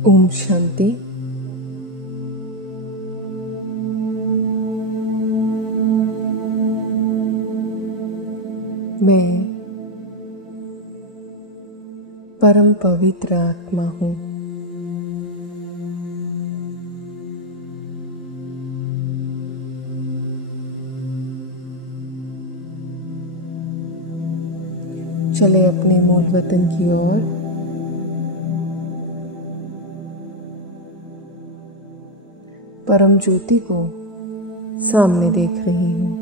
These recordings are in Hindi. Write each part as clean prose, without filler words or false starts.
ओम शांति। मैं परम पवित्र आत्मा हूँ। चले अपने मूल वतन की ओर। परम ज्योति को सामने देख रही हूँ।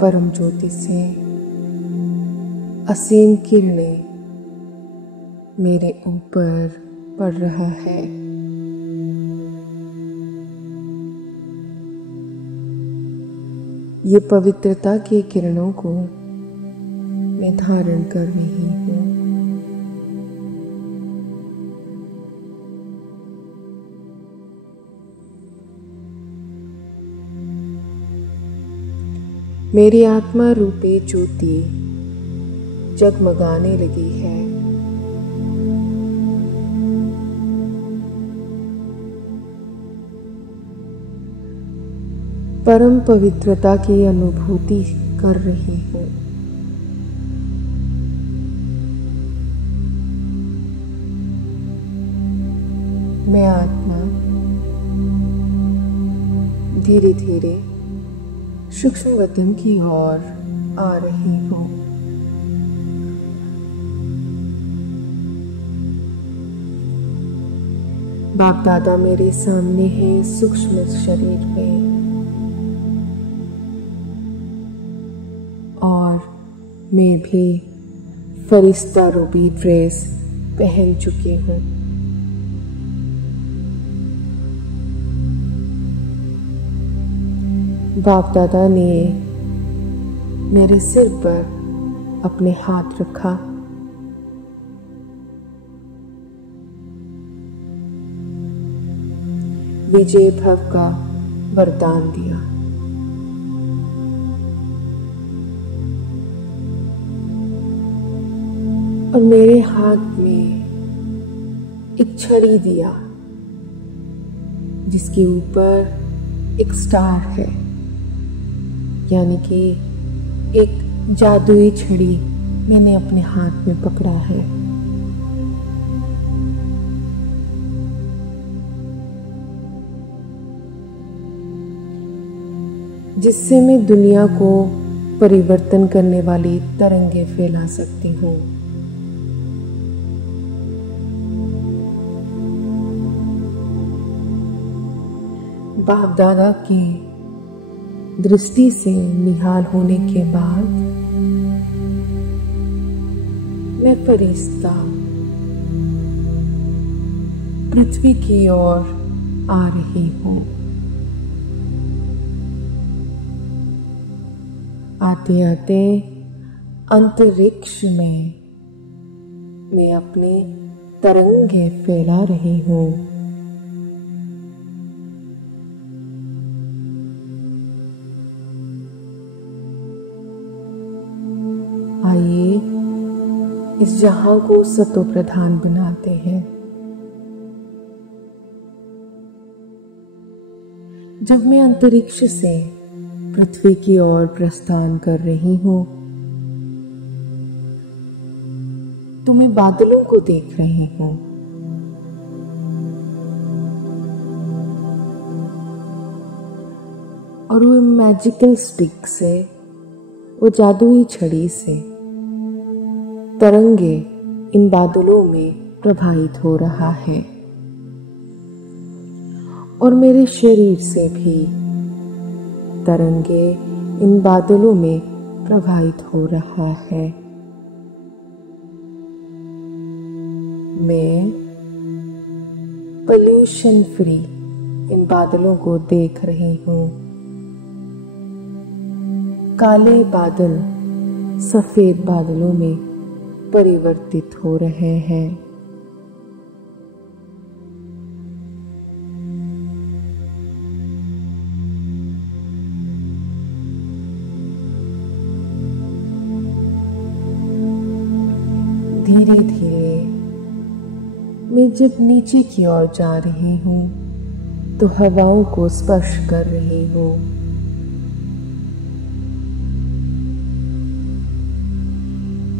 परम ज्योति से असीम किरणें मेरे ऊपर पड़ रहा है। ये पवित्रता की किरणों को मैं धारण कर रही हूँ। मेरी आत्मा रूपी ज्योति जगमगाने लगी है। परम पवित्रता की अनुभूति कर रही हूँ। मैं आत्मा धीरे धीरे सूक्ष्म वतन की ओर आ रही हूँ। बाप दादा मेरे सामने है सूक्ष्म शरीर में, और मैं भी फरिश्ता रूपी ड्रेस पहन चुकी हूँ। बाप दादा ने मेरे सिर पर अपने हाथ रखा। विजय भव का वरदान दिया। और मेरे हाथ में एक छड़ी दिया जिसके ऊपर एक स्टार है, यानी कि एक जादुई छड़ी मैंने अपने हाथ में पकड़ा है। जिससे मैं दुनिया को परिवर्तन करने वाली तरंगे फैला सकती हूँ। बाप दादा की दृष्टि से निहाल होने के बाद मैं फरिश्ता पृथ्वी की ओर आ रही हूँ। आते आते अंतरिक्ष में मैं अपने तरंगे फैला रही हूँ। आइए इस जहां को सतो प्रधान बनाते हैं। जब मैं अंतरिक्ष से पृथ्वी की ओर प्रस्थान कर रही हूं, तो मैं बादलों को देख रही हूं। और वो मैजिकल स्टिक से, वो जादुई छड़ी से तरंगे इन बादलों में प्रवाहित हो रहा है। और मेरे शरीर से भी तरंगे इन बादलों में प्रवाहित हो रहा है। मैं पॉल्यूशन फ्री इन बादलों को देख रही हूँ। काले बादल सफेद बादलों में परिवर्तित हो रहे हैं। मैं जब नीचे की ओर जा रही हूँ तो हवाओं को स्पर्श कर रही हूँ।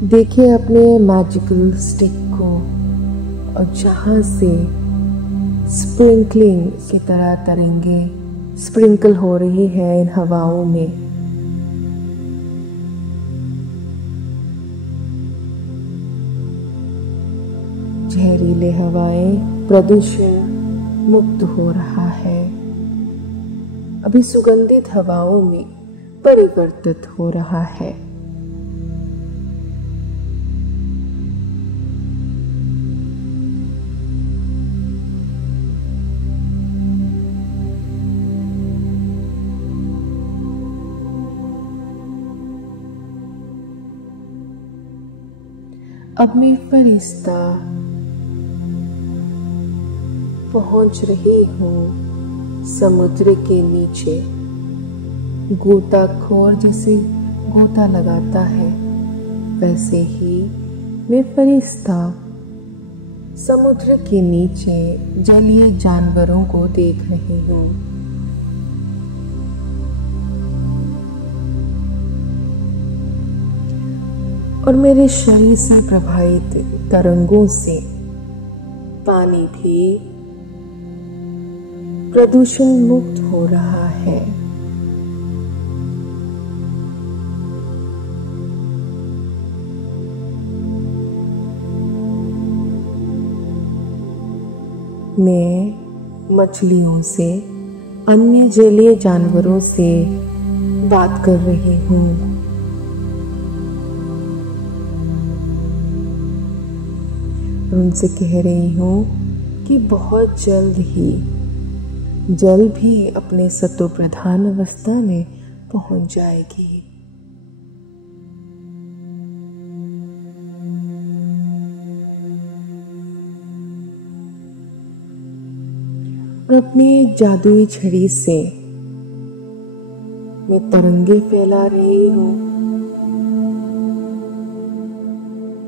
देखिए अपने मैजिकल स्टिक को, और जहाँ से स्प्रिंकलिंग की तरह तरंगे स्प्रिंकल हो रही है इन हवाओं में, जहरीले हवाएं प्रदूषण मुक्त हो रहा है। अभी सुगंधित हवाओं में परिवर्तित हो रहा है। अब मैं फरिश्ता पहुंच रही हूँ समुद्र के नीचे। गोताखोर जैसे गोता लगाता है, वैसे ही मैं फरिश्ता समुद्र के नीचे जलीय जानवरों को देख रही हूँ। और मेरे शरीर से प्रभावित तरंगों से पानी भी प्रदूषण मुक्त हो रहा है। मैं मछलियों से, अन्य जलीय जानवरों से बात कर रही हूँ। उनसे कह रही हूँ कि बहुत जल्द ही जल भी अपने सतो प्रधान अवस्था में पहुंच जाएगी। और अपनी जादुई छड़ी से मैं तरंगे फैला रही हूँ।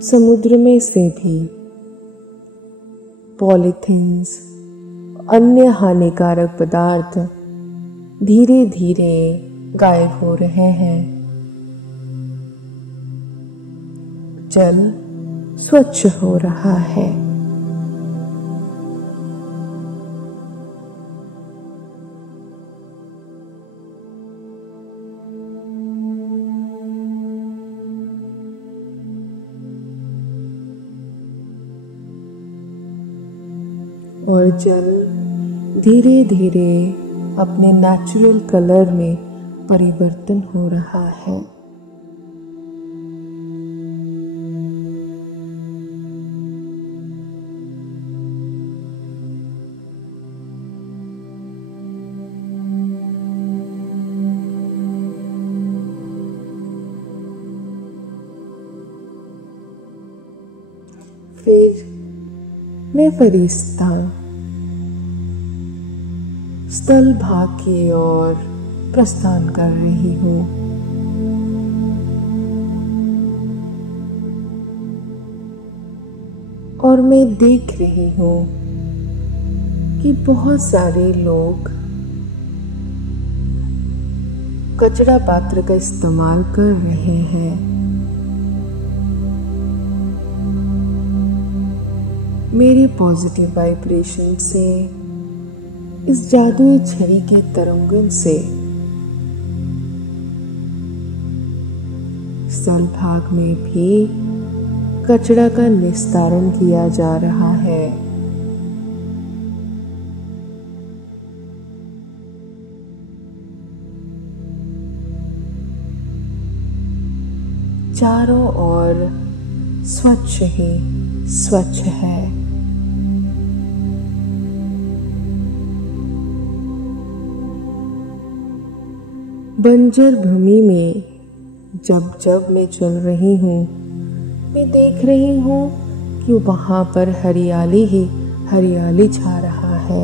समुद्र में से भी पॉलीथीन्स, अन्य हानिकारक पदार्थ धीरे धीरे गायब हो रहे हैं। जल स्वच्छ हो रहा है। और जल धीरे धीरे अपने नेचुरल कलर में परिवर्तन हो रहा है। फिर मैं फरिश्ता स्थल भाग की ओर प्रस्थान कर रही हूँ। और मैं देख रही हूँ कि बहुत सारे लोग कचरा पात्र का इस्तेमाल कर रहे हैं। मेरी पॉजिटिव वाइब्रेशन से, इस जादुई छड़ी के तरंगों से स्थल भाग में भी कचरा का निस्तारण किया जा रहा है। चारों ओर स्वच्छ ही स्वच्छ है। बंजर भूमि में जब जब मैं चल रही हूँ, मैं देख रही हूँ कि वहां पर हरियाली ही हरियाली छा रहा है।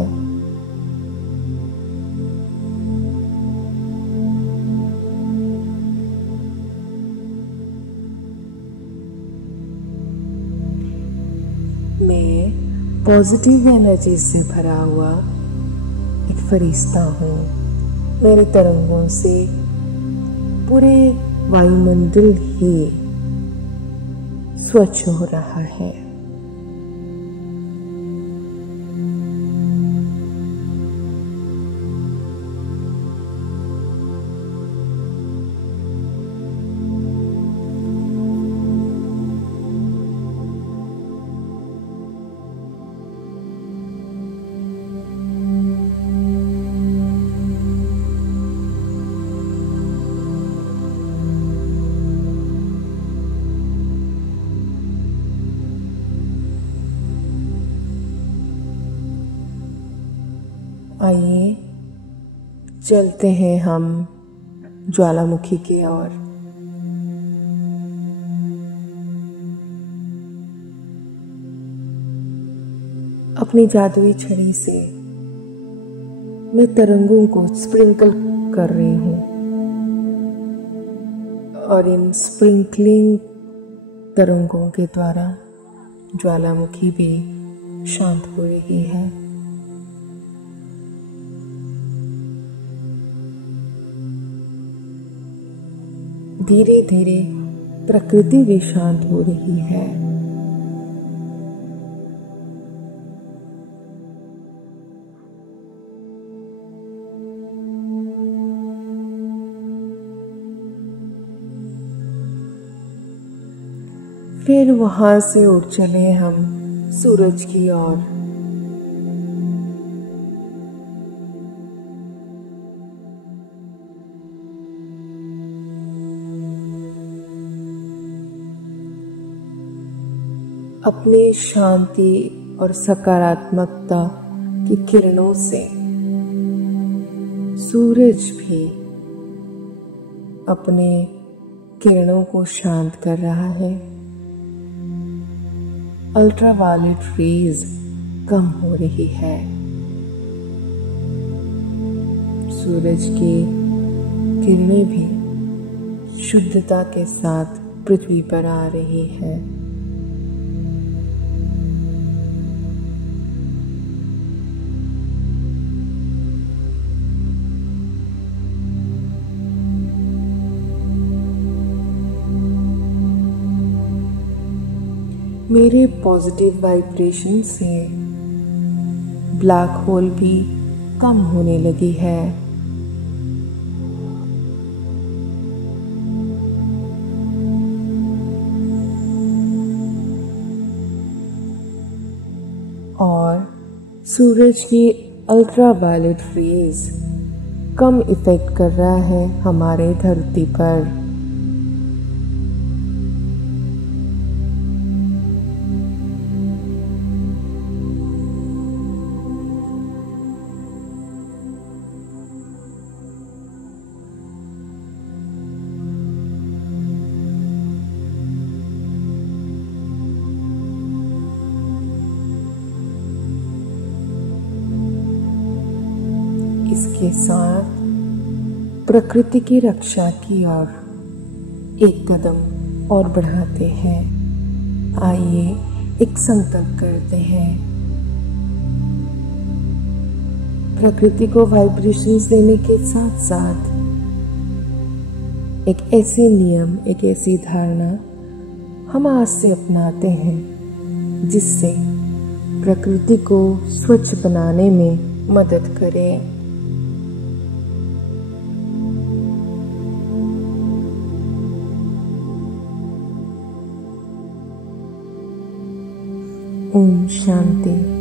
मैं पॉजिटिव एनर्जी से भरा हुआ एक फरिश्ता हूँ। मेरे तरंगों से पूरे वायुमंडल ही स्वच्छ हो रहा है। आइए चलते हैं हम ज्वालामुखी की ओर। अपनी जादुई छड़ी से मैं तरंगों को स्प्रिंकल कर रही हूँ और इन स्प्रिंकलिंग तरंगों के द्वारा ज्वालामुखी भी शांत हो रही है। धीरे धीरे प्रकृति भी शांत हो रही है। फिर वहां से उठ चले हम सूरज की ओर। अपने शांति और सकारात्मकता की किरणों से सूरज भी अपने किरणों को शांत कर रहा है। अल्ट्रावायलेट रेज कम हो रही है। सूरज की किरणें भी शुद्धता के साथ पृथ्वी पर आ रही है। मेरे पॉजिटिव वाइब्रेशन से ब्लैक होल भी कम होने लगी है। और सूरज की अल्ट्रावायलेट रेज कम इफेक्ट कर रहा है हमारे धरती पर। इसके साथ प्रकृति की रक्षा की ओर एक कदम और बढ़ाते हैं। आइए एक संकल्प करते हैं। प्रकृति को वाइब्रेशंस देने के साथ साथ एक ऐसे नियम, एक ऐसी धारणा हम आज से अपनाते हैं जिससे प्रकृति को स्वच्छ बनाने में मदद करें। ओम शांति।